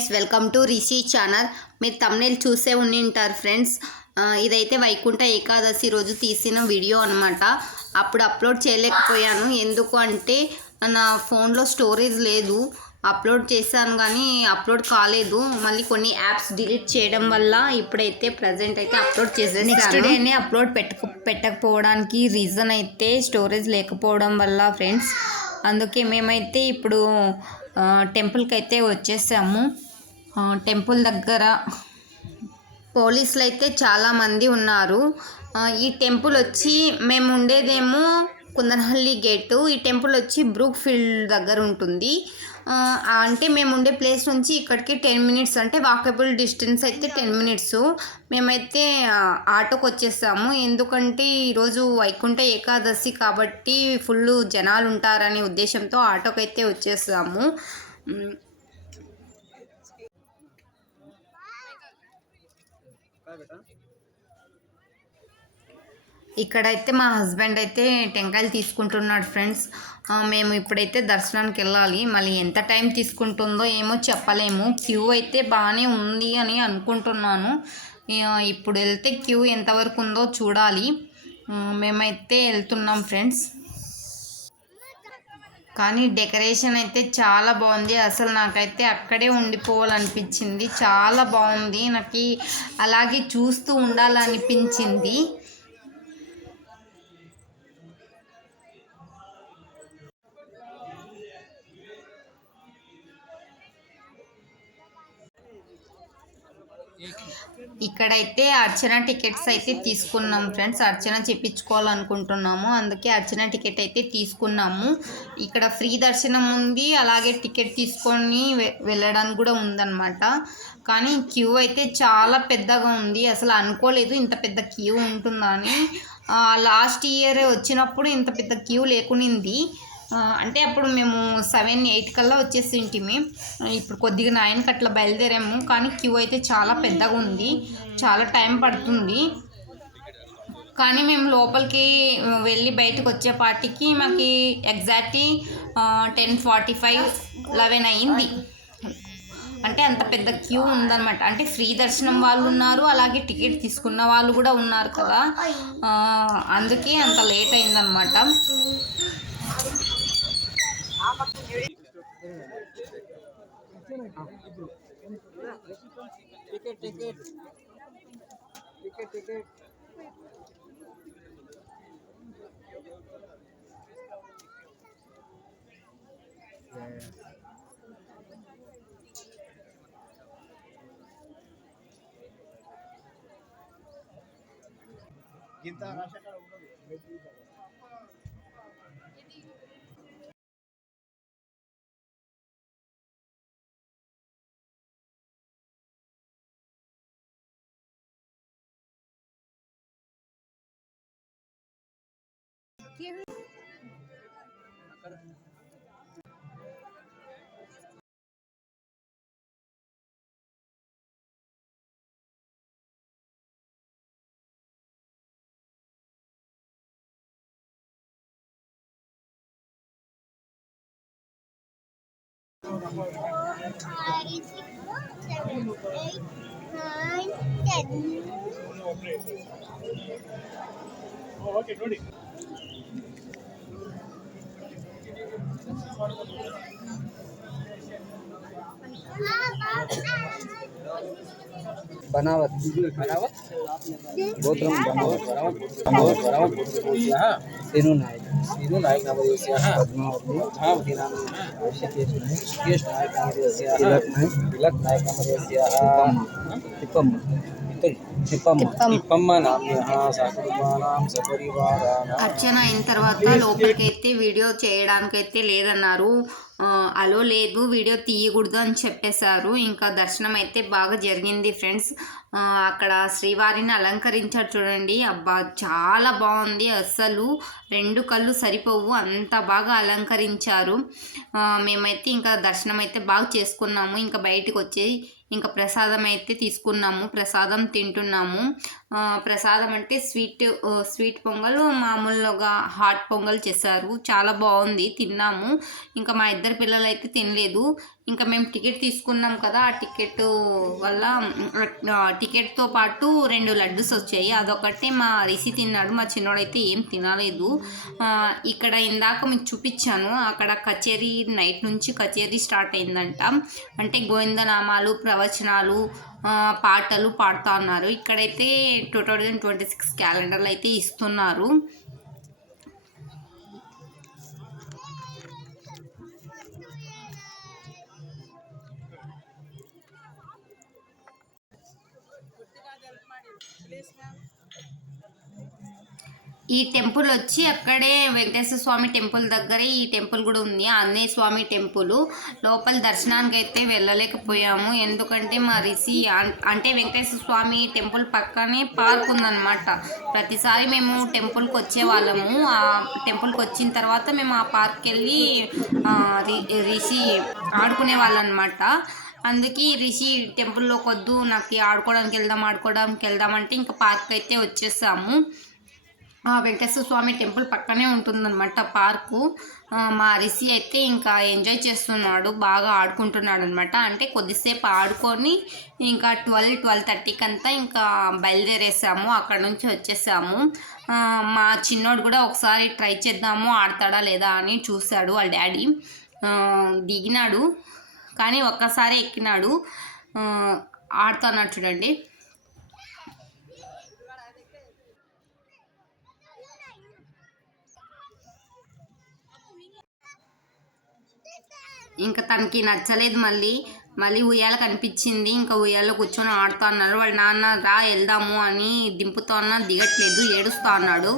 Friends, welcome to Rishi channel. మీరు thumbnail చూసే ఉండింటారు friends. ఇదైతే వైకుంఠ ఏకాదశి రోజు తీసిన వీడియో అనమాట. అప్పుడు అప్లోడ్ చేయలేకపోయాను, ఎందుకు అంటే నా ఫోన్లో స్టోరేజ్ లేదు. అప్లోడ్ చేశాను కానీ అప్లోడ్ కాలేదు. మళ్ళీ కొన్ని యాప్స్ డిలీట్ చేయడం వల్ల ఇప్పుడైతే ప్రజెంట్ అయితే అప్లోడ్ చేసేసాను. నెక్స్ట్ డేనే అప్లోడ్ పెట్టకపోవడానికి రీజన్ అయితే స్టోరేజ్ లేకపోవడం వల్ల ఫ్రెండ్స్. అందుకే మేమైతే ఇప్పుడు టెంపుల్కి అయితే వచ్చేసాము. టెంపుల్ దగ్గర పోలీసులు అయితే చాలామంది ఉన్నారు. ఈ టెంపుల్ వచ్చి మేము ఉండేదేమో కుందనహల్లి గేటు. ఈ టెంపుల్ వచ్చి బ్రూక్ ఫీల్డ్ దగ్గర ఉంటుంది. అంటే మేము ఉండే ప్లేస్ నుంచి ఇక్కడికి 10 మినిట్స్, అంటే వాకబుల్ డిస్టెన్స్ అయితే 10 మినిట్స్. మేమైతే ఆటోకి వచ్చేసాము, ఎందుకంటే ఈరోజు వైకుంఠ ఏకాదశి కాబట్టి ఫుల్ జనాలు ఉంటారనే ఉద్దేశంతో ఆటోకి అయితే వచ్చేసాము. ఇక్కడైతే మా హస్బెండ్ అయితే టెంకాయలు తీసుకుంటున్నాడు ఫ్రెండ్స్. మేము ఇప్పుడైతే దర్శనానికి వెళ్ళాలి. మళ్ళీ ఎంత టైం తీసుకుంటుందో ఏమో చెప్పలేము. క్యూ అయితే బాగానే ఉంది అని అనుకుంటున్నాను. ఇప్పుడు వెళ్తే క్యూ ఎంతవరకు ఉందో చూడాలి. మేమైతే వెళ్తున్నాం ఫ్రెండ్స్. కానీ డెకరేషన్ అయితే చాలా బాగుంది. అసలు నాకైతే అక్కడే ఉండిపోవాలనిపించింది. చాలా బాగుంది, నాకు అలాగే చూస్తూ ఉండాలనిపించింది. ఇక్కడైతే అర్చన టికెట్స్ అయితే తీసుకున్నాం ఫ్రెండ్స్. అర్చన చేయించుకోవాలనుకుంటున్నాము, అందుకే అర్చన టికెట్ అయితే తీసుకున్నాము. ఇక్కడ ఫ్రీ దర్శనం ఉంది, అలాగే టికెట్ తీసుకొని వెళ్ళడానికి కూడా ఉందన్నమాట. కానీ క్యూ అయితే చాలా పెద్దగా ఉంది. అసలు అనుకోలేదు ఇంత పెద్ద క్యూ ఉంటుందని. లాస్ట్ ఇయర్ వచ్చినప్పుడు ఇంత పెద్ద క్యూ లేకునింది. అంటే అప్పుడు మేము 7-8 కల్లా వచ్చేసి ఇంటిమి. ఇప్పుడు కొద్దిగా 9కి అట్లా బయలుదేరాము. కానీ క్యూ అయితే చాలా పెద్దగా ఉంది, చాలా టైం పడుతుంది. కానీ మేము లోపలికి వెళ్ళి బయటకు వచ్చేపాటికి మాకు ఎగ్జాక్ట్లీ 10:45, 11 అయింది. అంటే అంత పెద్ద క్యూ ఉందన్నమాట. అంటే ఫ్రీ దర్శనం వాళ్ళు ఉన్నారు, అలాగే టికెట్ తీసుకున్న వాళ్ళు కూడా ఉన్నారు కదా, అందుకే అంత లేట్ అయిందన్నమాట. बनावत गोत्रम बनावत सीनू नायक नवदेवस्याः पद्मावती ऋषिकेश नायक नवदेवस्याः तिलक नायक नवदेवस्याः తిప్పమ్మ నామ్యః సకుటుంబానాం సపరివారాణాం. అర్చన అయిన తర్వాత లోపలికి అయితే వీడియో చేయడానికైతే లేదన్నారు. అలో లేదు, వీడియో తీయకూడదు అని చెప్పేశారు. ఇంకా దర్శనం అయితే బాగా జరిగింది ఫ్రెండ్స్. అక్కడ శ్రీవారిని అలంకరించారు చూడండి, అబ్బా చాలా బాగుంది. అస్సలు 2 కళ్ళు సరిపోవు, అంత బాగా అలంకరించారు. మేమైతే ఇంకా దర్శనం అయితే బాగా చేసుకున్నాము. ఇంకా బయటకు వచ్చి ఇంకా ప్రసాదం అయితే తీసుకున్నాము, ప్రసాదం తింటున్నాము. ప్రసాదం అంటే స్వీట్ పొంగల్, మామూలుగా హాట్ పొంగల్ చేశారు, చాలా బాగుంది, తిన్నాము. ఇంకా మా ఇద్దరు పిల్లలు అయితే తినలేదు. ఇంకా మేము టికెట్ తీసుకున్నాం కదా, ఆ టికెట్ వల్ల టికెట్తో పాటు 2 లడ్డూస్ వచ్చాయి. అదొకటి మా రిషి తిన్నాడు, మా చిన్నోడైతే ఏం తినలేదు. ఇక్కడ ఇందాక మీకు చూపించాను, అక్కడ కచేరీ నైట్ నుంచి కచేరీ స్టార్ట్ అయిందంట. అంటే గోవిందనామాలు, ప్రవచనాలు, పాటలు పాడుతూ ఉన్నారు. ఇక్కడైతే 2026 క్యాలెండర్లు అయితే ఇస్తున్నారు. ఈ టెంపుల్ వచ్చి అక్కడే వెంకటేశ్వర స్వామి టెంపుల్ దగ్గరే ఈ టెంపుల్ కూడా ఉంది, ఆంజనేయ స్వామి టెంపుల్. లోపల దర్శనానికి అయితే వెళ్ళలేకపోయాము, ఎందుకంటే మా రిషి అంటే వెంకటేశ్వర స్వామి టెంపుల్ పక్కనే పార్క్ ఉందన్నమాట. ప్రతిసారి మేము టెంపుల్కి వచ్చేవాళ్ళము. ఆ టెంపుల్కి వచ్చిన తర్వాత మేము ఆ పార్క్కి వెళ్ళి రిషి ఆడుకునే వాళ్ళం అనమాట. అందుకే రిషి టెంపుల్లోకి వద్దు, నాకు ఆడుకోవడానికి వెళ్దాం అంటే ఇంకా పార్క్ అయితే వచ్చేసాము. వెంకటేశ్వర స్వామి టెంపుల్ పక్కనే ఉంటుందన్నమాట పార్కు. మా రిషి అయితే ఇంకా ఎంజాయ్ చేస్తున్నాడు, బాగా ఆడుకుంటున్నాడు అనమాట. అంటే కొద్దిసేపు ఆడుకొని ఇంకా 12-12:30కి అంతా ఇంకా బయలుదేరేసాము, అక్కడ నుంచి వచ్చేసాము. మా చిన్నోడు కూడా ఒకసారి ట్రై చేద్దాము ఆడతాడా లేదా అని చూశాడు. వాళ్ళ డాడీ దిగినాడు, కానీ ఒక్కసారి ఎక్కినాడు, ఆడుతున్నాడు చూడండి. ఇంకా తనకి నచ్చలేదు, మళ్ళీ ఉయ్యాల కనిపించింది, ఇంకా ఉయ్యాల్లో కూర్చొని ఆడుతూ అన్నారు. వాళ్ళ నాన్న రా వెళ్దాము అని దింపుతా అన్నా దిగట్లేదు, ఏడుస్తూ అన్నాడు.